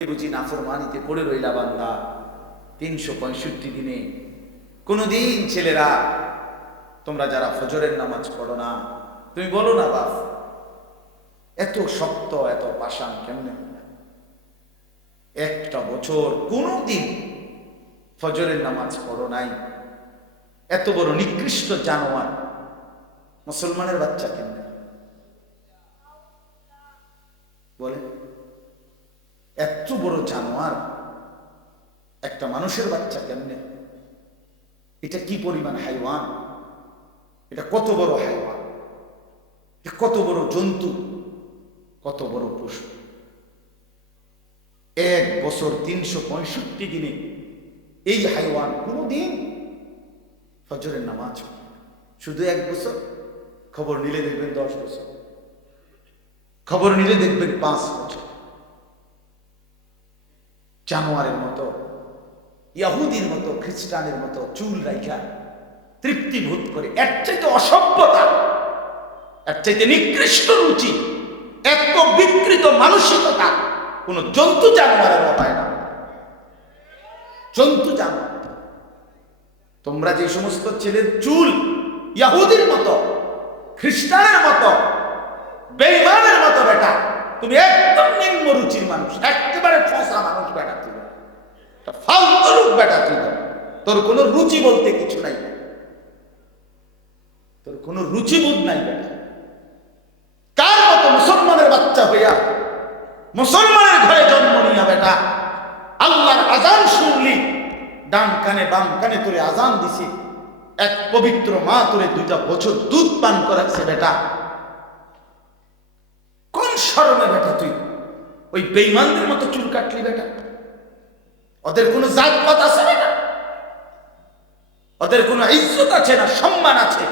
বুঝি নাফরমানিতে পড়ে রইলা বান্দা 365 দিনে। কোনদিন ছেলেরা তোমরা যারা ফজরের নামাজ পড়ো না, তুমি বলো না বাপ এত শক্ত এত পাষাণ কেমনে? একটা বছর কোনদিন ফজরের নামাজ পড়ো নাই, এত বড় নিকৃষ্ট জানোয়ার মুসলমানের বাচ্চা কেমনে বলে? এত বড় জানোয়ার একটা মানুষের বাচ্চা কেমনে? এটা কি পরিমাণ হাইওয়ান, এটা কত বড় হাইওয়ান, কত বড় জন্তু, কত বড় পশু। এক বছর 365 দিনে এই হাইওয়ান কোনদিন ফজরের নামাজ, শুধু এক বছর। খবর নিলে দেখবেন 10 বছর, খবর নিলে দেখবেন 5 বছর। জানোয়ারের মতো, ইহুদির মতো, খ্রিস্টানের মতো চুল রাইখা তৃপ্তি ভোগ করে। এর চাইতে অসভ্যতা, এর চাইতে নিকৃষ্ট রুচি, এত বিকৃত মানসিকতা কোন জন্তু জানোয়ারের হয় না। জন্তু জানোয়ার। তোমরা যে সমস্ত ছেলের চুল ইহুদির মতো, খ্রিস্টানের মতো, বেঈমানের মতো, বেটা তুমি একদম নিম্ন রুচির মানুষ, একেবারে ফসা মানুষ বেটা, তুই ফালতু লোক বেটা, তুই তোর কোনো রুচি বলতে কিছু নাই, তোর কোনো রুচিবোধ নাই বেটা। কার মতো মুসলমানের বাচ্চা হইয়া মুসলমানের ঘরে জন্ম নিয়া বেটা আল্লাহর আজান শুনলি, ডান কানে বাম কানে তোরে আজান দিছি, এক পবিত্র মা তোরে 2টা বছর দুধ পান করাচ্ছে বেটা। কোন শরমে বেটা তুই ওই বেঈমানদের মতো চুল কাটলি বেটা? ওদের কোনো জাতপাত আছে না, ওদের কোনো ইজ্জত আছে না, সম্মান আছে?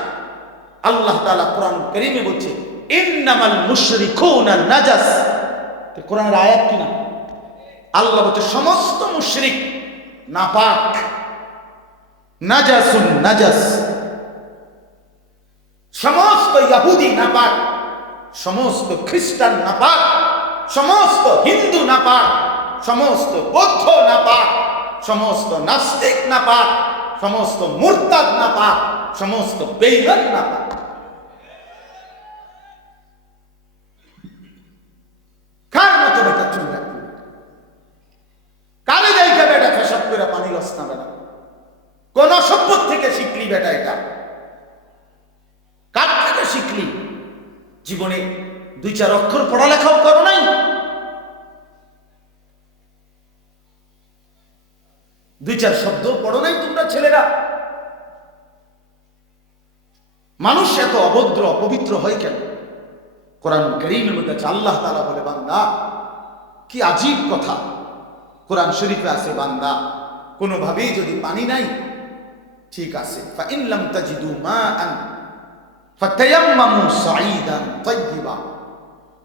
আল্লাহ তাআলা কোরআন কারীমে বলছে ইন্নামাল মুশরিকুনা নাজাস। কোরআনের আয়াত কিনা? আল্লাহ বলছে সমস্ত মুশরিক নাপাক, নাজাসুন নাজাস। সমস্ত ইহুদি নাপাক, সমস্ত খ্রিস্টান নাপাক, সমস্ত হিন্দু নাপাক, সমস্ত বৌদ্ধ নাপাক, সমস্ত নাস্তিক নাপাক, সমস্ত মুরতাদ নাপাক, সমস্ত বেঈমান নাপাক। কার মতো বেটা চুল রাখবি? কালে যাইকে বেটা ফেসাব করে পানি লস না বেটা? কোন সভ্য থেকে শিখলি বেটা এটা? কার থেকে শিখলি? জীবনে 2-4 অক্ষর পড়ালেখাও করো নাই, 2-4 শব্দ পড়ো নাই তোমরা ছেলেরা। মানুষ এত অভদ্র অপবিত্র হয় কেন? কোরআন কারীমের মধ্যে আল্লাহ তাআলা বলে, বান্দা কি আজীব কথা, কোরআন শরীফে আছে, বান্দা কোনোভাবেই যদি পানি নাই, ঠিক আছে, ফাইন লাম তাজিদু মাআন ফাতায়াম্মামু সাঈদান তাইয়্যিবা,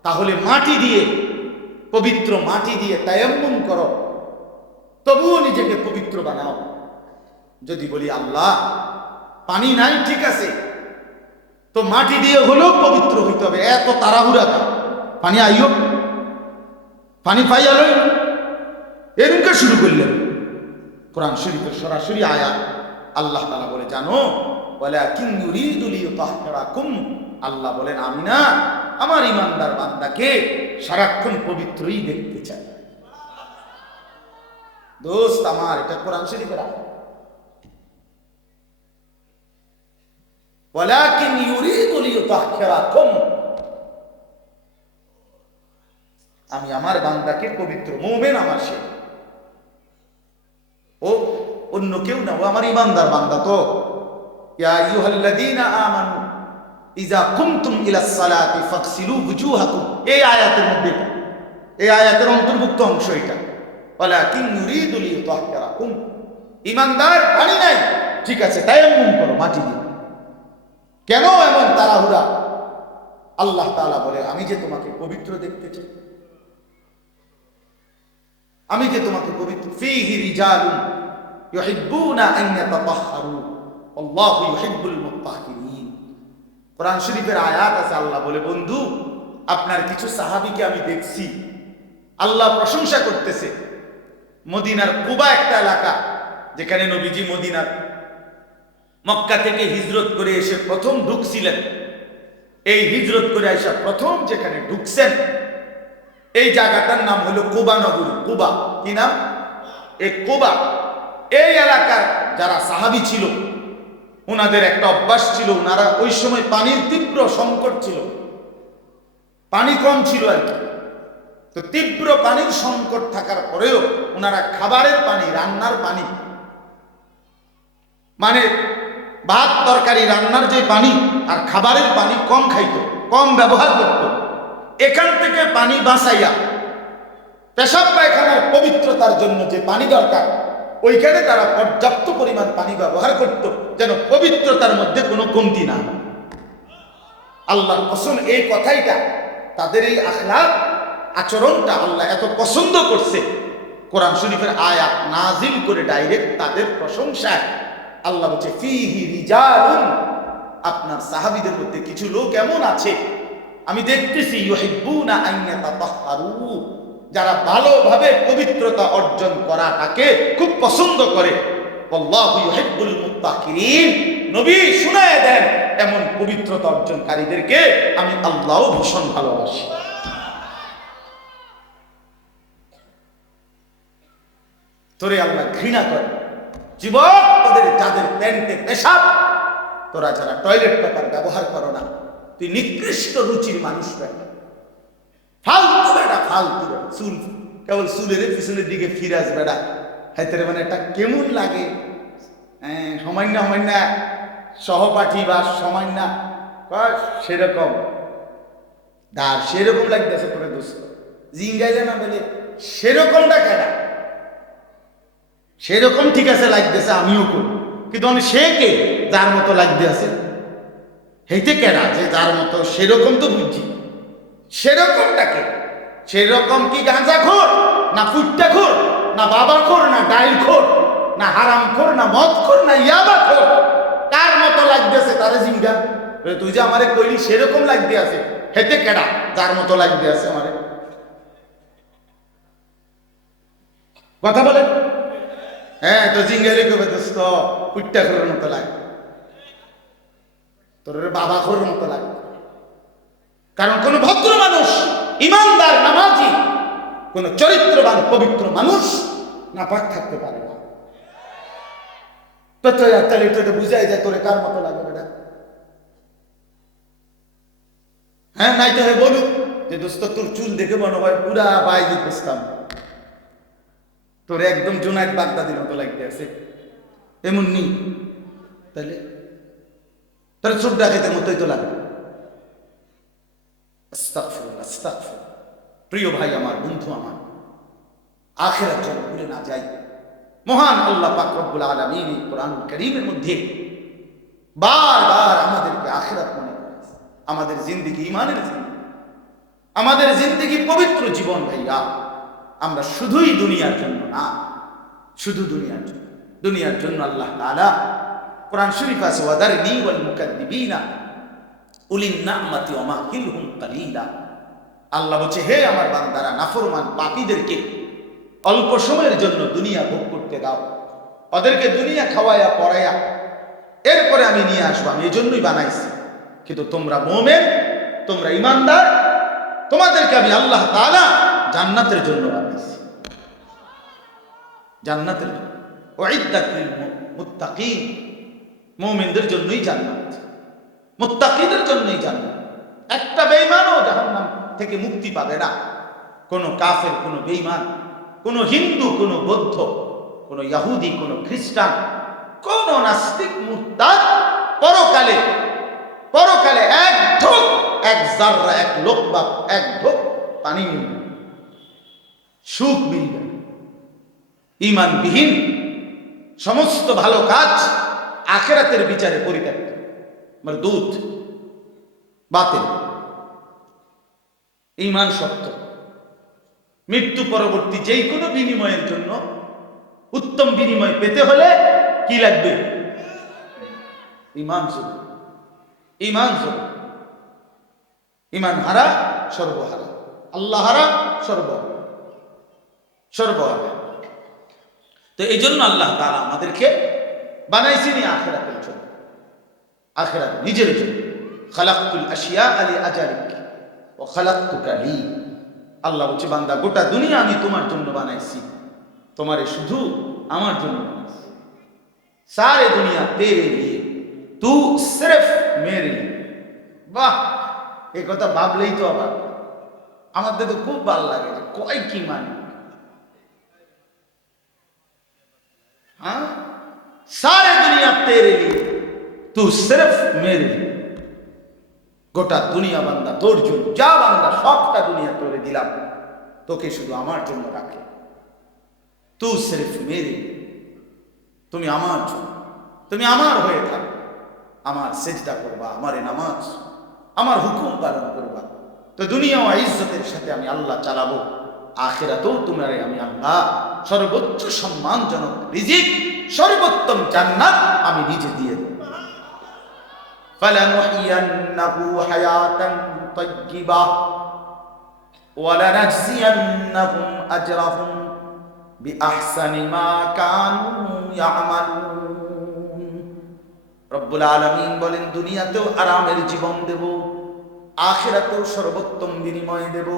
তাহলে মাটি দিয়ে, পবিত্র মাটি দিয়ে তায়াম্মুম করো, তবুও নিজেকে পবিত্র বানাও। যদি বলি আল্লাহ পানি নাই, ঠিক আছে, তো মাটি দিয়ে হলেও পবিত্র হইতে হবে, এত তাড়াহুড়া কেন? পানি আইও, পানি পাইয়া লই, এরকম শুরু করলেন। কোরআন শরীফের সরাসরি আয়াত আল্লাহ তাআলা বলে, জানো ওয়ালাকিন ইউরিদু লিইউতাহহিরাকুম, আল্লাহ বলেন আমি না আমার ইমানদার বান্দাকে সারাক্ষণ পবিত্রই দেখতে চাই। দোস্ত আমার, এটা কোরআন শরীফের আয়াত। ওয়ালাকিন ইউরিদু লিইউতাহহিরাকুম, আমি আমার বান্দাকে পবিত্র, মুমিন আমার সে, ও অন্য কেউ না, ও আমার ইমানদার বান্দা। তো ইয়া আইয়ুহাল্লাযীনা আমানু ইযা কুমতুম ইলাস সালাতি ফাগসিলু ওয়ুজুহাকুম, এই আয়াতের মধ্যে, এই আয়াতের অন্তর্ভুক্ত অংশ এটা। ওয়ালাকিন ইউরিদু লিইউতাহহিরাকুম, ইমানদার পানি নাই, ঠিক আছে, তায়াম্মুম করো মাটি দিয়ে। কেন এমন তাড়াহুড়া? আল্লাহ তাআলা বলে, আমি যে তোমাকে পবিত্র দেখতে চাই, আমি যে তোমাকে পবিত্র। ফীহি রিজালুন ইউহিব্বুনা আন ইয়াতাতাহহারু আল্লাহু ইউহিব্বুল মুত্তাহহিরিন। কোরআন শরীফের আয়াত আছে, আল্লাহ বলে, বন্ধু আপনার কিছু সাহাবীকে আমি দেখছি, আল্লাহ প্রশংসা করতেছে। মদিনার কুবা একটা এলাকা, যেখানে নবীজি মদিনার মক্কা থেকে হিজরত করে এসে প্রথম ঢুকছিলেন। এই হিজরত করে এসে প্রথম যেখানে ঢুকছেন, এই জায়গাটার নাম হলো কুবা নগরী। কুবা কি নাম? এই কুবা। এই এলাকার যারা সাহাবী ছিল, ওনাদের একটা অভ্যাস ছিল, ওনারা ওই সময় পানির তীব্র সংকট ছিল, পানি কম ছিল আর কি। তো তীব্র পানির সংকট থাকার পরেও ওনারা খাবারের পানি, রান্নার পানি, মানে ভাত তরকারি রান্নার যে পানি আর খাবারের পানি কম খাইত, কম ব্যবহার করত। এখান থেকে পানি বাঁচাইয়া পেশাব পায়খানার পবিত্রতার জন্য যে পানি দরকার, ওইখানে তারা পর্যাপ্ত পরিমাণ পানি ব্যবহার করত, যেন পবিত্রতার মধ্যে কোনো কমতি না। আল্লাহর কসম, এই কথাইটা, তাদের এই আখলাক আচরণটা আল্লাহ এত পছন্দ করছে, কোরআন শরীফের আয়াত নাজিল করে ডাইরেক্ট তাদের প্রশংসায় আল্লাহ বলছে, ফিহি রিজালুন, আপনার সাহাবীদের মধ্যে কিছু লোক এমন আছে আমি দেখতেছি, ইউহিব্বুনা আন ইয়াতাতাহহারু, যারা ভালোভাবে পবিত্রতা অর্জন করাটাকে খুব পছন্দ করে। আল্লাহু ইউহিব্বুল মুত্তাহিরিন, নবী শুনায়ে দেন, এমন পবিত্রতা অর্জনকারীদেরকে আমি আল্লাহও ভীষণ ভালোবাসি। তোরে আল্লাহ ঘৃণা করে। যুবক, তোদের যাদের প্যান্টে পেশাব, তোরা যারা টয়লেট পেপার ব্যবহার করো না, তুই নিকৃষ্ট রুচির মানুষ, ফালতু বেটা, ফালতু বেটা। চুল কেবল চুলের পিছনের দিকে ফিরাস বেটা, হাইতে মানে এটা কেমন লাগে? সামান্য সামান্য সহপাঠী বা সামান্য সেরকম দার সেরকম লাগতেছে তোরে দোস্ত, জিঙ্গাইলে না বলে সেরকমটা কেনা, সেরকম ঠিক আছে লাগতেছে, আমিও করি, কিন্তু সে কে যার মতো লাগতে আছে, হেইতে কেনা যে যার মতো সেরকম তো বুঝছি, সেরকমটাকে, সেরকম কি গাঁজা খোর না ফুটটা খোর না বাবা খোর না ডাইল খোর না হারাম খোর না মদ খোর না ইয়াবা খোর, কার মতো লাগতেছে তারে জিঙ্গা। তুই যে আমারে কইলি সেরকম লাগতে আছে, হেতে কেডা যার মতো লাগতে আছে আমারে? কথা বলেন। হ্যাঁ, তো জিঙ্গারি কবে দোস্ত ফুটটা খোরের মতো লাগে, তোর বাবা খোরের মতো লাগে। কারণ কোন ভদ্র মানুষ, ইমানদার, নামাজি, কোন চরিত্রবান পবিত্র মানুষ নাপাক থাকতে পারে না। তাহলে এটা বুঝাই যায় তোরে কার মতো লাগে বেটা। হ্যাঁ, নাই তো বলুক যে দোস্ত তোর চুল দেখে মনে হয় পুরা বাইরে বুঝতাম, তোর একদম জুনায়েদ বাগদাদির মতো লাগতে আছে, এমন নি, তাহলে তোর চোখ ডাকাইতের মতোই তো লাগে। আস্তাগফিরুল্লাহ, আস্তাগফিরুল্লাহ। প্রিয় ভাই আমার, বন্ধু আমার, আখিরাত যেন ভুলে না যাই। মহান আল্লাহ পাক রব্বুল আলামিন এই কোরআনুল কারীমের মধ্যে বারবার আমাদেরকে আখিরাত মনে করেছে। আমাদের জিন্দেগি ঈমানের জিন্দেগি, আমাদের জিন্দেগি পবিত্র জীবন ভাইয়া। আমরা শুধুই দুনিয়ার জন্য না, শুধু দুনিয়ার জন্য, দুনিয়ার জন্য আল্লাহ তাআলা কোরআন শরীফ আছে, ওয়াদারনি ওয়াল মুকাদ্দিবিনা উলিন নি'মাতি ওয়া মাহিলহুম কালিলা। আল্লাহ বলছে, হে আমার বান্দারা, নাফরমান পাপীদেরকে অল্প সময়ের জন্য দুনিয়া ভোগ করতে দাও, ওদেরকে দুনিয়া খাওয়াইয়া পড়াইয়া এরপরে আমি নিয়ে আসবো, আমি এই জন্যই বানাইছি। কিন্তু তোমরা মুমিন, তোমরা ইমানদার, তোমাদেরকে আমি আল্লাহ তাআলা জান্নাতের জন্য বানাইছি, জান্নাতের জন্য। উইদ্দাত লিল মুত্তাকিন, মুমিনদের জন্যই জান্নাত, মুত্তাকিদের জন্যই জান্নাত। একটা বেঈমানও জাহান্নাম থেকে মুক্তি পাবে না। কোন কাফের, কোন বেঈমান, কোন হিন্দু, কোন বৌদ্ধ, কোন ইহুদি, কোন খ্রিস্টান, কোন নাস্তিক, মুরতাদ পরকালে, পরকালে এক ঢোক, এক জাররা, এক লোকমা, এক ঢোক পানি মিলবে, সুখ মিলবে। ঈমানবিহীন সমস্ত ভালো কাজ আখিরাতের বিচারে পরিত্যক্ত, মারদুদ, বাতিল। ঈমান সত্য। মৃত্যু পরবর্তী যেই কোনো বিনিময়ের জন্য, উত্তম বিনিময় পেতে হলে কি লাগবে? ঈমান জরুরি, ঈমান জরুরি। ঈমান হারা সর্বহারা, আল্লাহ হারা সর্বহারা। সর্বহারা। তো এই জন্য আল্লাহ তাআলা আমাদেরকে বানাইছেনই আখিরাতের জন্য, আখিরাত নিজের জন্য। খালাকতুল আশিয়া আলি আজালিক ও খালাকতুকা লি। আল্লাহ বলছে, বান্দা গোটা দুনিয়া আমি তোমার জন্য বানাইছি, তোমারে শুধু আমার জন্য বানাইছি। সারে দুনিয়া তেরে লিয়ে, তু সিরফ মেরে লিয়ে। বাহ, এই কথা ভাবলেই তো আবার আমাদের তো খুব ভালো লাগে যে কয় কি মানে। हाँ सारे दुनिया तेरे लिए तू सिर्फ मेरे लिए। গোটা দুনিয়া বান্দা তোর জন্য, যা বান্দা সবটা দুনিয়া তোরে দিলাম, তোকে শুধু আমার জন্য রাখলাম। তু সিরফ মেরে, তুমি আমার জন্য, তুমি আমার হয়ে থাক, আমার সেজদা করবা, আমার নামাজ, আমার হুকুম পালন করবা। তো দুনিয়া ও ইজ্জতের সাথে আমি আল্লাহ চালাবো, আখিরাতেও তোমারে আমি আল্লাহ সর্বোচ্চ সম্মানজনক রিজিক, সর্বোত্তম জান্নাত আমি নিজে দিয়ে দেব। ফালানুহিয়ান্নাহু হায়াতান তাইয়্যিবা ওয়া লানাজজিয়ান্নাহুম আজরাহুম বিআহসানি মা কানু ইয়ামালুন। রব্বুল আলামিন বলেন, দুনিয়াতেও আরামের জীবন দেব, আখিরাতেও সর্বোত্তম বিনিময় দেব।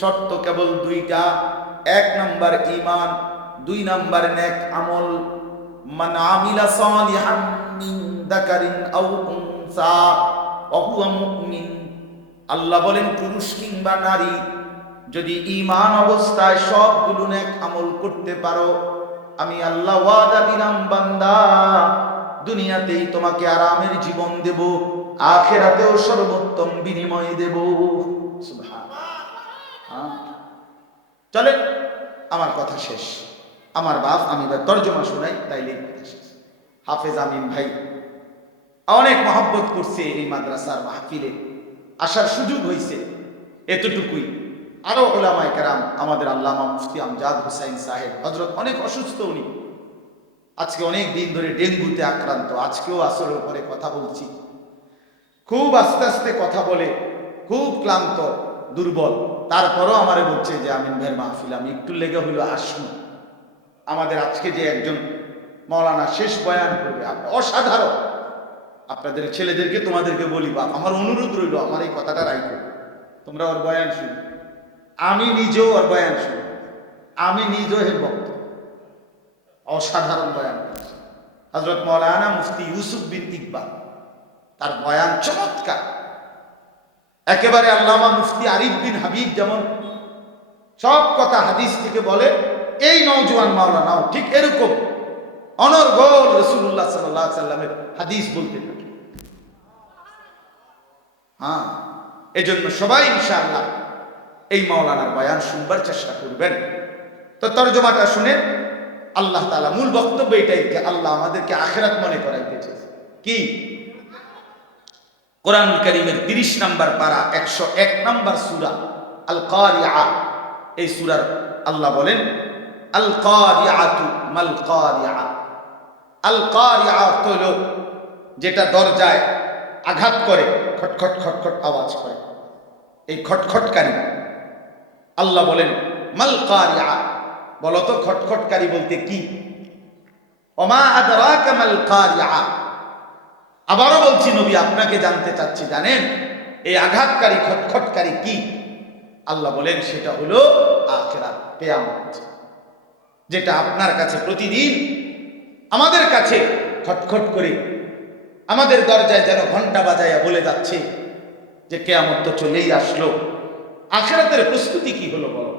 শর্ত কেবল দুইটা, এক নাম্বার ঈমান, দুই নাম্বার নেক আমল। মান আমিলা সালিহান মিন যাকারিন আও উনসা ওয়া হুয়া মুমিন। আল্লাহ বলেন, পুরুষ কিংবা নারী যদি ঈমান অবস্থায় সবগুলো নেক আমল করতে পারো, আমি আল্লাহ ওয়াদা দিলাম বান্দা, দুনিয়াতেই তোমাকে আরামের জীবন দেব, আখিরাতেও সর্বোত্তম বিনিময় দেব। সুবহানাল্লাহ। চলে আমার কথা শেষ। আমার বাপ, আমি তর্জমা শোনাই, তাইলে কথা শেষ। হাফেজ আমিন ভাই অনেক মহব্বত করছে, এই মাদ্রাসার মাহফিলে আসার সুযোগ হয়েছে, এতটুকুই। আরো ওলামায়ে কেরাম, আমাদের আল্লামা মুফতি আমজাদ হোসাইন সাহেব হযরত অনেক অসুস্থ, উনি আজকে অনেক দিন ধরে ডেঙ্গুতে আক্রান্ত। আজকেও আসরের পরে কথা বলছি, খুব আস্তে আস্তে কথা বলে, খুব ক্লান্ত, দুর্বল। তারপরও আমারে বলছে যে আমিন ভাইয়ের মাহফিল আমি একটু লেগে হইলো আসুন। আমাদের আজকে যে একজন মাওলানা শেষ বয়ান করবে, অসাধারণ। আপনাদের ছেলেদেরকে, তোমাদেরকে বলি, বা আমার অনুরোধ রইল, আমার এই কথাটা রাখো, তোমরা ওর বয়ান শুনো। আমি নিজেও ওর বয়ান শুনি, আমি নিজেও হে ভক্ত। অসাধারণ বয়ান করেছে হযরত মাওলানা মুফতি ইউসুফ বিন ইকবাল, তার বয়ান চমৎকার। একেবারে আল্লামা মুফতি আরিফ বিন হাবিব যেমন সব কথা হাদিস থেকে বলে, এই নওজোয়ান মাওলানাও ঠিক এরকম অনর্গল রাসূলুল্লাহ সাল্লাল্লাহু আলাইহি সাল্লামের হাদিস বলতে থাকে। হ্যাঁ, এজন্য সবাই ইনশাআল্লাহ এই মাওলানার বয়ান শুনবার চেষ্টা করবেন। তো তরজমাটা শুনে আল্লাহ তাআলা মূল বক্তব্য এটাই যে আল্লাহ আমাদেরকে আখিরাত মনে করাইতে চেয়েছে। কি? কোরআনুল কারীমের 30 নম্বর পারা 101 নম্বর সূরা আল কারিআ, এই সূরার আল্লাহ বলেন, আল কারিআতু মাল কারিআ। আল কারিআ হলো যেটা দরজায় আঘাত করে, খটখট খটখট আওয়াজ করে, এই খটখটকারী। আল্লাহ বলেন মাল কারিআ, বলো তো খটখটকারী বলতে কি? ওমা আদরাকা মাল কারিআ। আবারও বলছি নবী, আপনাকে জানতে চাচ্ছি, জানেন এই আঘাতকারী খটখটকারী কি? আল্লাহ বলেন সেটা হলো আখিরাত, কিয়ামত, যেটা আপনার কাছে প্রতিদিন আমাদের কাছে খটখট করে আমাদের দরজায় যেন ঘন্টা বাজাইয়া বলে যাচ্ছে যে কিয়ামত তো চলেই আসলো। আখিরাতের প্রস্তুতি কি হলো বলো?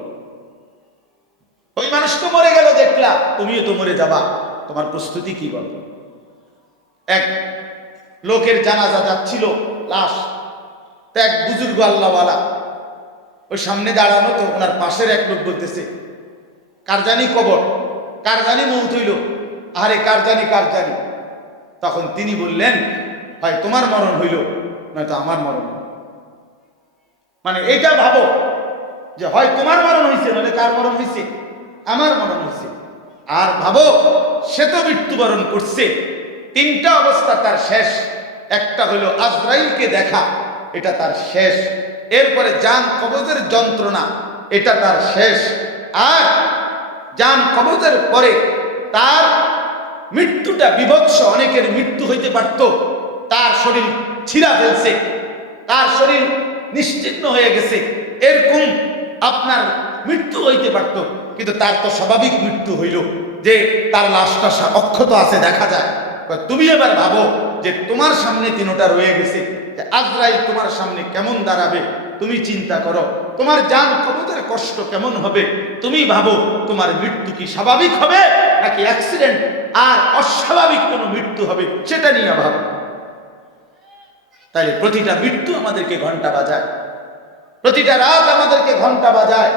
ওই মানুষ তো মরে গেল দেখলা, তুমিও তো মরে যাবা, তোমার প্রস্তুতি কি বলো? এক লোকের জানাজা যাচ্ছিল, লাশ, তো এক বুজুর্গ আল্লাহওয়ালা ওই সামনে দাঁড়ানো, তো ওনার পাশের এক লোক বলতেছে, কার জানি কবর, কার জানি মৌত হইল, আরে কার জানি কার জানি। তখন তিনি বললেন, হয় তোমার মরণ হইল, নয়তো আমার মরণ। মানে এইটা ভাবো যে হয় তোমার মরণ হয়েছে, নয়তো কার মরণ হয়েছে? আমার মরণ হয়েছে। আর ভাবো সে তো মৃত্যুবরণ করছে, তিনটা অবস্থা তার শেষ। একটা হলো আজরাইলকে দেখা, এটা তার শেষ। এরপরে জান কবজের যন্ত্রণা, এটা তার শেষ। আর জান কবজের পরে তার মৃত্যুটা বিভৎস, অনেকের মৃত্যু হইতে পারত, তার শরীর ছিঁড়া ফেলছে, তার শরীর নিশ্চিহ্ন হয়ে গেছে, এরকম আপনার মৃত্যু হইতে পারত, কিন্তু তার তো স্বাভাবিক মৃত্যু হইল যে তার লাশটা অক্ষত আছে দেখা যায়। তুমি এবার ভাবো যে তোমার সামনে তিনটা রয়ে গেছে, যে আজরাইল তোমার সামনে কেমন দাঁড়াবে, তুমি চিন্তা করো তোমার জান কবজের কষ্ট কেমন হবে। তুমি ভাবো তোমার মৃত্যু কি স্বাভাবিক হবে নাকি অ্যাক্সিডেন্ট আর অস্বাভাবিক কোনো মৃত্যু হবে, সেটা নিয়ে ভাবো। তাইলে প্রতিটা মৃত্যু আমাদেরকে ঘন্টা বাজায়, প্রতিটা রাত আমাদেরকে ঘন্টা বাজায়,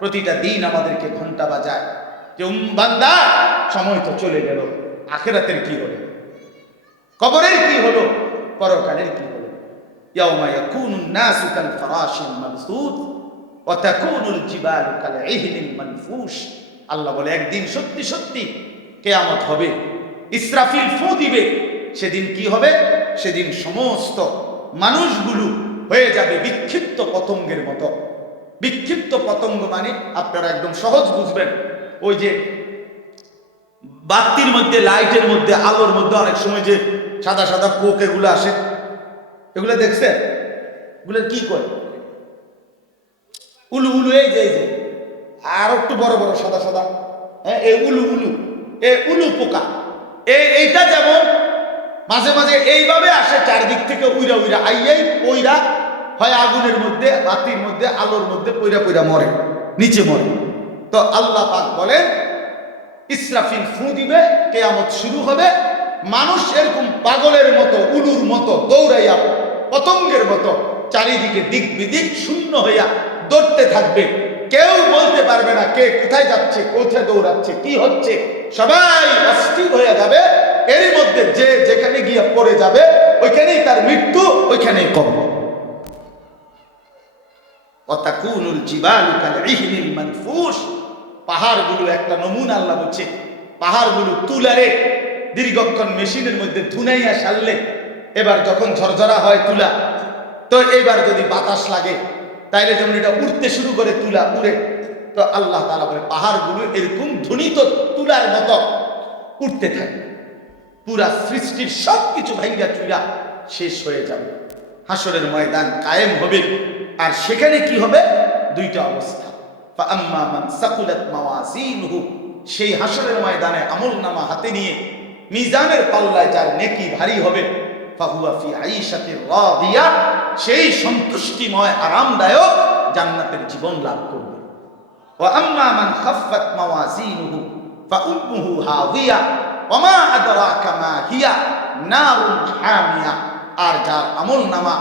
প্রতিটা দিন আমাদেরকে ঘন্টা বাজায় যে বান্দা সময় তো চলে গেল, আখিরাতের কি হলো, কবরের কি হলো, পরকালের কি হলো। ইয়াউমা ইয়াকুনুন নাসু কাল ফারাশিল মাবসুত ওয়া তাকুনুল জিবালু কাল ইহনিল মানফুশ। আল্লাহ বলে একদিন সত্যি সত্যি কিয়ামত হবে, ইসরাফিল ফু দিবে। সেদিন কি হবে? সেদিন সমস্ত মানুষগুলো হয়ে যাবে বিক্ষিপ্ত পতঙ্গের মতো। বিক্ষিপ্ত পতঙ্গ মানে আপনারা একদম সহজ বুঝবেন, ওই যে বাতির মধ্যে, লাইটের মধ্যে, আলোর মধ্যে অনেক সময় যে সাদা সাদা পোক এগুলো আসে, এগুলো দেখছেন? এগুলো কি করে? উলু উলু, এই যে আর একটু বড় বড় সাদা সাদা, হ্যাঁ, এই উলু উলু, এই উলু পোকা, এইটা যেমন মাঝে মাঝে এইভাবে আসে চারদিক থেকে উইরা উইরা আইয়াই পইরা হয় আগুনের মধ্যে, বাতির মধ্যে, আলোর মধ্যে পইরা পইরা মরে, নিচে মরে। তো আল্লাহ পাক বলেন ইসরাফিল ফু দিবে, কিয়ামত শুরু হবে, মানুষ এরকম পাগলের মতো, উলুর মতো দৌড়াইয়া, পতঙ্গের মতো চারিদিকে দিক বিদিক শূন্য হইয়া দৌড়তে থাকবে। কেউ বলতে পারবে না কে কোথায় যাচ্ছে, কোথায় দৌড়াচ্ছে, কি হচ্ছে। সবাই অস্থির হয়ে যাবে। এরই মধ্যে যে যেখানে গিয়ে পড়ে যাবে ওইখানেই তার মৃত্যু, ওইখানেই কবর। ওয়াতাকুনুল জিবালু কাল ইহনিল মানফুশ। পাহাড়গুলো একটা নমুনা আল্লাহ বলছে, পাহাড়গুলো তুলারে দীর্ঘক্ষণ মেশিনের মধ্যে ধুনাইয়া সারলে, এবার যখন ঝরঝরা হয় তুলা, তো এবার যদি বাতাস লাগে তাইলে যেমন এটা উড়তে শুরু করে, তুলা উড়ে। তো আল্লাহ তাআলা বলে পাহাড়গুলো এরকম ধ্বনিত তুলার মতো উঠতে থাকে, পুরা সৃষ্টির সবকিছু ভাইঙ্গা চুরা শেষ হয়ে যাবে। হাসরের ময়দান কায়েম হবে, আর সেখানে কি হবে? দুইটা অবস্থা। ফাআম্মা মান সাকুলাত মাওয়াজিনুহু, সেই হাসরের ময়দানে আমলনামা হাতে নিয়ে মিজানের পাল্লায় যার নেকি ভারী হবে, ফাহুয়া ফি আইশাতির রাদিয়া, সেই সন্তুষ্টিময় আরামদায়ক জান্নাতের জীবন লাভ করবে। ওয়া আম্মা মান খাফফাত মাওয়াজিনুহু ফাউম্মুহু হাওিয়া ওয়া মা আদরাকা মা হিয়া নারুন হামিয়া, আর যার আমলনামা